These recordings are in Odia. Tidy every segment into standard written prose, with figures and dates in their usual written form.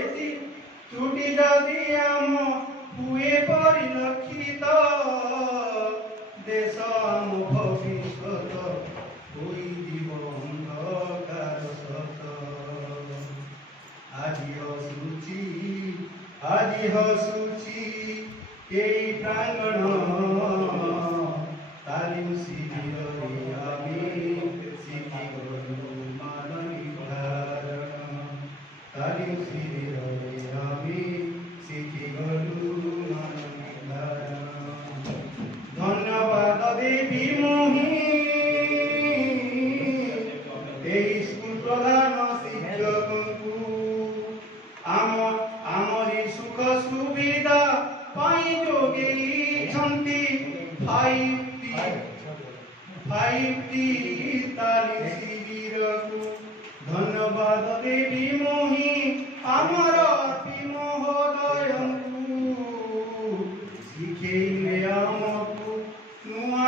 এটি ত্রুটি যদি আম হুয়ে পরিলক্ষিত দেশ আম ভবিষ্যৎ হইব অন্ধকার সত আজি হসুচি এই প্রাঙ্গণ তালিম শিবিরে আমি শিখি গলু মান নির্ধারণ তালিম শিবিরে আমি শিখি গলু মান নির্ধারণ ধন্যবাদ দেবী মোহি এই স্কুল প্রধান শিক্ষকଙ୍କୁ ଆମରି ସୁଖ ସୁବିଧା ପାଇଁ ଯୋଗେଇଛନ୍ତି 5T ତାଲିମ ଶିବିରକୁ ଧନ୍ୟବାଦ ଦେବି ମୋହି ଆମର ଅତି ମହୋଦୟଙ୍କୁ ଶିଖେଇଲେ ଆମକୁ ନୂଆ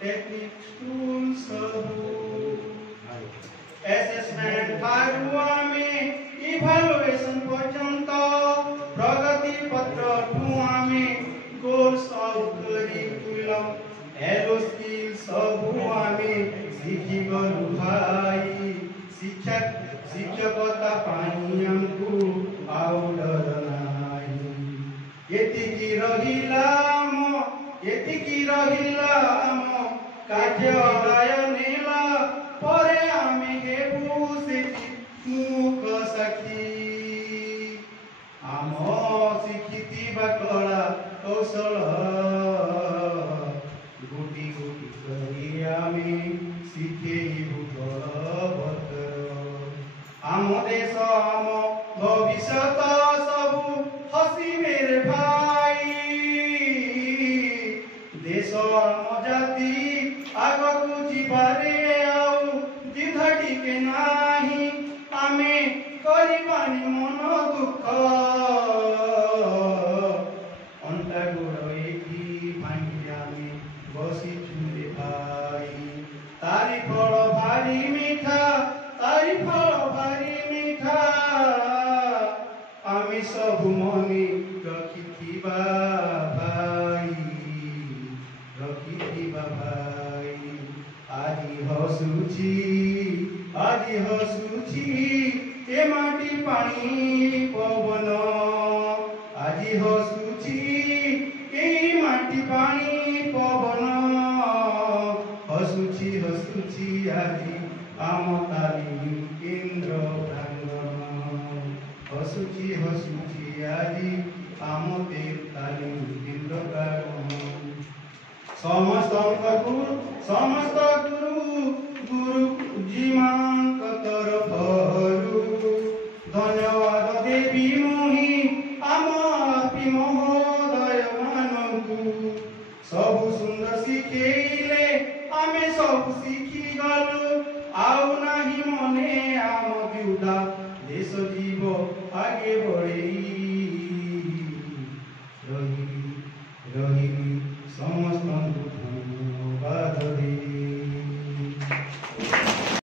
ଟେକ୍ନିକ ଟୁଲ ସବୁ assessment ଠାରୁ ଆମେ evaluation ପର୍ଯ୍ୟନ୍ତ ପ୍ରଗତି ପତ୍ରଠୁ ଆମେ କୋର୍ସ ଅଫ୍ କରିକୁଲମ ଏରୋ ସ୍କିଲ୍ ସବୁ ଆମେ ଶିଖିଗଲୁ ଭାଇ ଶିକ୍ଷକତା ପାଇଁ ଆମକୁ ଆଉ ଡର ନାହିଁ ଏତିକି ରହିଲା ଆମ କାର୍ଯ୍ୟାଳୟ ନେଲା ପରେ ଆମେ ହେବୁ ସେଠି ମୁଖ ସାକ୍ଷୀ ଆମ ଶିଖିଥିବା କଳା କୌଶଳ ଗୋଟି ଗୋଟି କରି ଆମେ ଶିଖେଇବୁ ବଳବତ୍ତର ଆମ ଦେଶ ଆମ ଭବିଷ୍ୟତ ସବୁ ହସିବେ ରେ ଭାଇ ଦେଶ ଆମ ଜାତି ଆଗକୁ ଯିବାରେ ଆଉ ଦ୍ୱିଧା ଟିକେ ନାହିଁ ଆମେ କରିବାନି ମନ ଦୁଃଖ ଅଣ୍ଟା ଗୋଡ଼ ଏଠି ଭାଙ୍ଗି ଆମେ ବସିଛୁ ରେ ଭାଇ ତାରି ଫଳ ଭାରି ମିଠା ଆମେ ସବୁ ମନେ ରଖିଥିବା ଭାଇ আজি হসুছি এ মাটি পানি পবন আজি হসুছি এই মাটি পানি পবন হসুছি আজি আম তালিম কেন্দ্র প্রাঙ্গণ হসুছি আজি আম তালিম কেন্দ্র প্রাঙ্গণ সমস্ত গুরু জীমাଙ୍କ ତରଫରୁ ଧନ୍ୟବାଦ ଦେବି ମୋହି ଆମ ମହୋଦୟ ମାନଙ୍କୁ ସବୁ ସୁନ୍ଦର ଶିଖେଇଲେ ଆମେ ସବୁ ଶିଖିଗଲୁ ଆଉ ନାହିଁ ମନେ ଆମ ଦ୍ୱିଧା ଦେଶ ଜୀବ ଆଗେ ବଢ଼େଇ ରହିବି